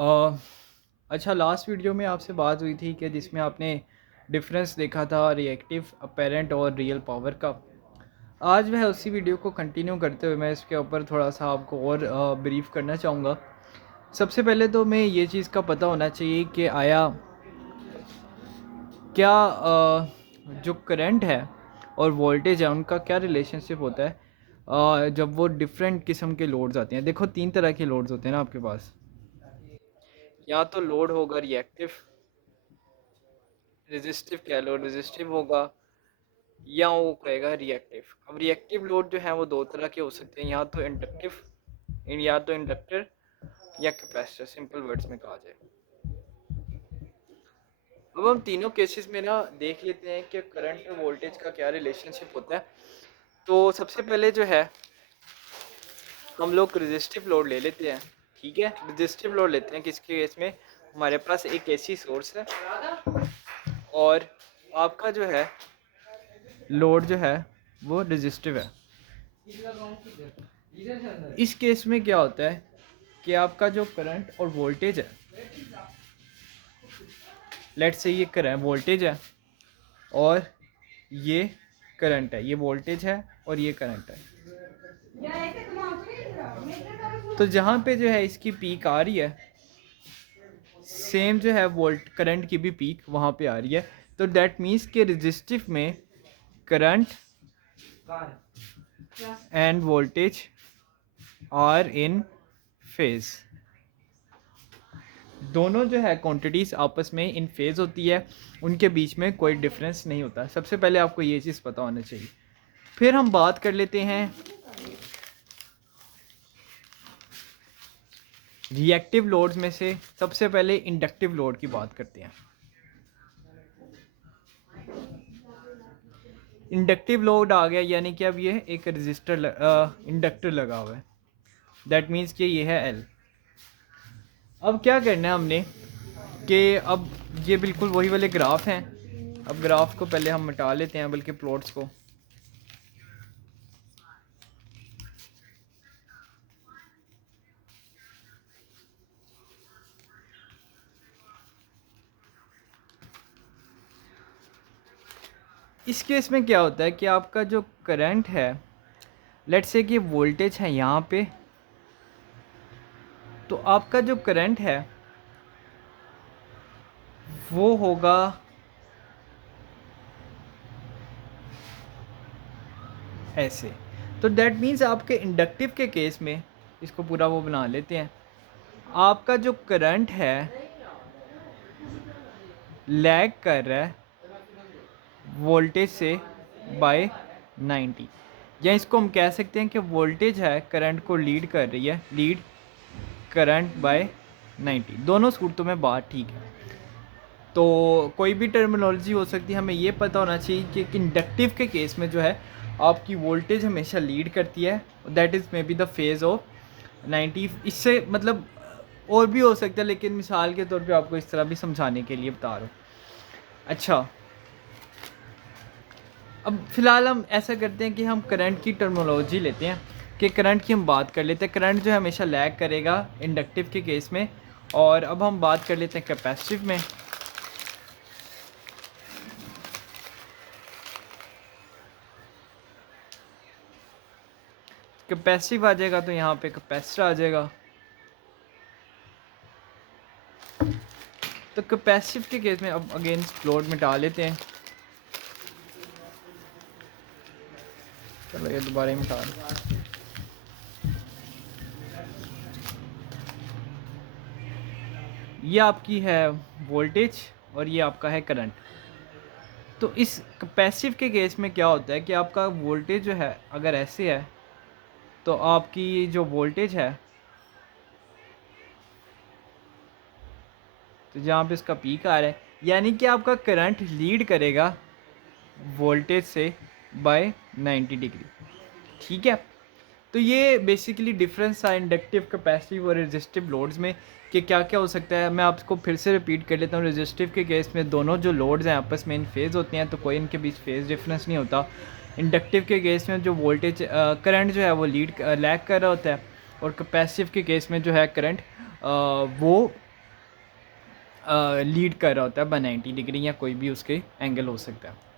अ, अच्छा, last video में आपसे बात हुई थी कि जिसमें आपने डिफरेंस देखा था रिएक्टिव अपेरेंट और रियल पावर का। आज वह उसी वीडियो को कंटिन्यू करते हुए मैं इसके ऊपर थोड़ा सा आपको और ब्रीफ करना चाहूँगा। सबसे पहले तो मैं ये चीज़ का पता होना चाहिए कि आया क्या जो करंट है और वोल्टेज है उनका क्या रिलेशनशिप होता है जब वो डिफरेंट किस्म के लोड्स आते हैं। देखो, तीन तरह के लोड्स होते हैं ना आपके पास। या तो लोड होगा रिएक्टिव, रेजिस्टिव कह लो, रेजिस्टिव होगा, या वो कहेगा रिएक्टिव। अब रिएक्टिव लोड जो है वो दो तरह के हो सकते हैं, या तो इंडक्टिव, या तो इंडक्टर या कैपेसिटर, सिंपल वर्ड्स में कहा जाए। अब हम तीनों केसेस में ना देख लेते हैं कि करंट और वोल्टेज का क्या रिलेशनशिप होता है। तो सबसे पहले जो है हम लोग रेजिस्टिव लोड ले लेते हैं। ठीक है, रेजिस्टिव लोड लेते हैं किसके केस में? हमारे पास एक एसी सोर्स है और आपका जो है लोड जो है वो रेजिस्टिव है। इस केस में क्या होता है कि आपका जो करंट और वोल्टेज है, लेट्स से ये करंट वोल्टेज है और ये करंट है, ये वोल्टेज है और ये करंट है। तो जहाँ पे जो है इसकी पीक आ रही है, सेम जो है वोल्ट करंट की भी पीक वहाँ पे आ रही है। तो दैट मीन्स के रेजिस्टिव में current and voltage are in phase. दोनों जो है क्वांटिटीज़ आपस में इन फेज होती है, उनके बीच में कोई डिफरेंस नहीं होता। सबसे पहले आपको ये चीज़ पता होना चाहिए। फिर हम बात कर लेते हैं रिएक्टिव लोड्स में से। सबसे पहले इंडक्टिव लोड की बात करते हैं। इंडक्टिव लोड आ गया, यानी कि अब ये एक रजिस्टर इंडक्टर लगा हुआ है। दैट मीन्स कि ये है एल। अब क्या करना है हमने कि अब ये बिल्कुल वही वाले ग्राफ हैं। अब ग्राफ को पहले हम मिटा लेते हैं, बल्कि प्लॉट्स को। इस केस में क्या होता है कि आपका जो करंट है, लेट्स से कि वोल्टेज है यहाँ पे, तो आपका जो करंट है वो होगा ऐसे। तो दैट मीन्स आपके इंडक्टिव के केस में, इसको पूरा वो बना लेते हैं, आपका जो करंट है लैग कर रहा है वोल्टेज से बाय 90। या इसको हम कह सकते हैं कि वोल्टेज है करंट को लीड कर रही है, लीड करंट बाय 90। दोनों सूरतों में बात ठीक है। तो कोई भी टर्मिनोलॉजी हो सकती है, हमें ये पता होना चाहिए कि इंडक्टिव के केस में जो है आपकी वोल्टेज हमेशा लीड करती है। That is may be the phase of 90। इससे मतलब और भी हो सकता है, लेकिन मिसाल के तौर पे आपको इस तरह भी समझाने के लिए बता रहा हूँ। अच्छा, अब फ़िलहाल हम ऐसा करते हैं कि हम करंट की टर्मिनोलॉजी लेते हैं, कि करंट की हम बात कर लेते हैं। करंट जो है हमेशा लैग करेगा इंडक्टिव के केस में। और अब हम बात कर लेते हैं कैपेसिटिव में। कैपेसिटिव आ जाएगा तो यहाँ पे कैपेसिटर आ जाएगा। तो कैपेसिटिव के केस में अब अगेन लोड मिटा लेते हैं। चलो ये दोबारा ही मिटा दें। ये आपकी है वोल्टेज और ये आपका है करंट। तो इस कैपेसिटिव के केस में क्या होता है कि आपका वोल्टेज जो है अगर ऐसे है, तो आपकी जो वोल्टेज है, तो जहाँ पे इसका पीक आ रहा है, यानी कि आपका करंट लीड करेगा वोल्टेज से बाय 90 डिग्री। ठीक है, तो ये बेसिकली डिफरेंस था इंडक्टिव, कैपेसिटिव और रेजिस्टिव लोड्स में कि क्या क्या हो सकता है। मैं आपको फिर से रिपीट कर लेता हूँ। रेजिस्टिव के केस में दोनों जो लोड्स हैं आपस में इन फेज़ होते हैं, तो कोई इनके बीच फेज़ डिफरेंस नहीं होता। इंडक्टिव के केस में जो वोल्टेज करंट जो है वो लीड लैग कर रहा होता है, और कैपेसिटिव के केस में जो है करंट वो लीड कर रहा होता है बाय 90 डिग्री, या कोई भी उसके एंगल हो सकता है।